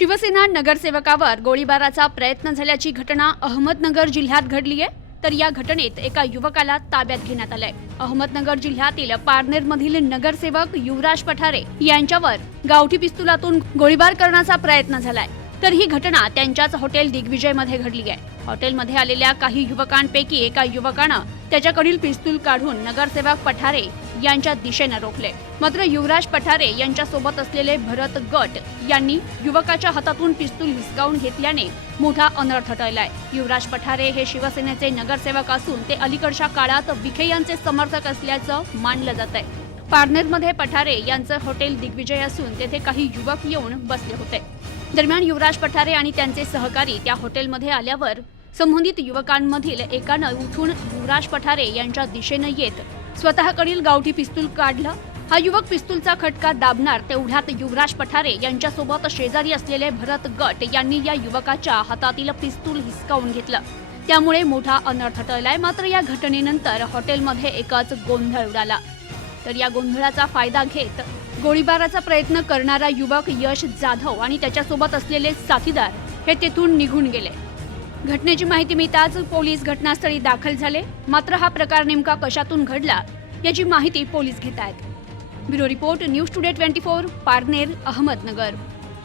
शिवसेना नगरसेवकावर गोळीबाराचा प्रयत्न झाल्याची घटना अहमदनगर जिल्ह्यात घडली आहे। तर या घटनेत एका युवकाला ताब्यात घेण्यात आलंय। अहमदनगर जिल्ह्यातील पारनेरमधील नगरसेवक युवराज पठारे यांच्यावर गावठी पिस्तुलातून गोळीबार करण्याचा प्रयत्न झालाय। तर ही घटना त्यांच्याच हॉटेल दिग्विजयमध्ये घडली आहे। हॉटेलमध्ये आलेल्या काही युवकांपैकी एका युवकानं त्याच्याकडील पिस्तूल काढून नगरसेवक पठारे यांच्या दिशेने रोखले। मात्र युवराज पठारे यांच्या सोबत असलेले भरत गट यांनी युवकाच्या हातातून पिस्तूल हिसकावून घेतल्याने मोठा अनर्थ टळलाय। युवराज पठारे हे शिवसेनेचे नगरसेवक असून ते अलीकडच्या काळात विखे यांचे समर्थक असल्याचं मानलं जात आहे। पारनेरमध्ये पठारे यांचं हॉटेल दिग्विजय असून तेथे काही युवक येऊन बसले होते। दरम्यान युवराज पठारे आणि त्यांचे सहकारी त्या हॉटेलमध्ये आल्यावर संबंधित युवकांमधील एकानं उठून युवराज पठारे यांच्या दिशेने येत स्वतःकडील गावठी पिस्तूल काढलं। हा युवक पिस्तूलचा खटका दाबणार तेवढ्यात युवराज पठारे यांच्यासोबत शेजारी असलेले भरत गट यांनी या युवकाच्या हातातील पिस्तूल हिसकावून घेतलं। त्यामुळे मोठा अनर्थ टळलाय। मात्र या घटनेनंतर हॉटेलमध्ये एकच गोंधळ उडाला। तर या गोंधळाचा फायदा घेत गोळीबाराचा प्रयत्न करणारा युवक यश जाधव आणि त्याच्यासोबत असलेले साथीदार हे तेथून निघून गेले। घटनेची माहिती मिळताच पोलीस घटनास्थळी दाखल झाले। मात्र हा प्रकार नेमका कशातून घडला याची माहिती पोलीस घेत आहेत। Bureau report news today 24 Parner Ahmednagar.